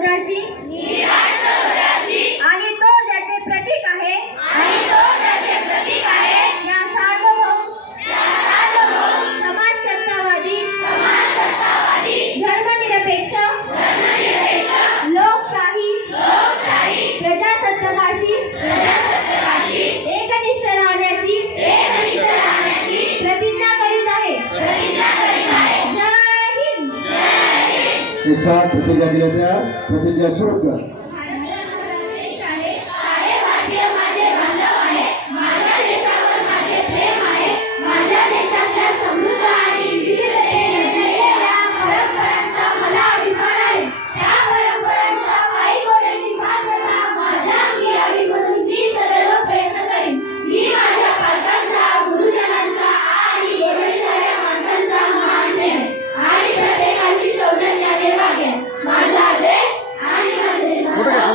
शौर्याची आणि तो ज्याचे प्रतीक इच्छा प्रतिज्ञा गिरत्या प्रतिज्ञा शुरू कर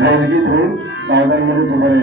मस्जिद है सावधान मध्ये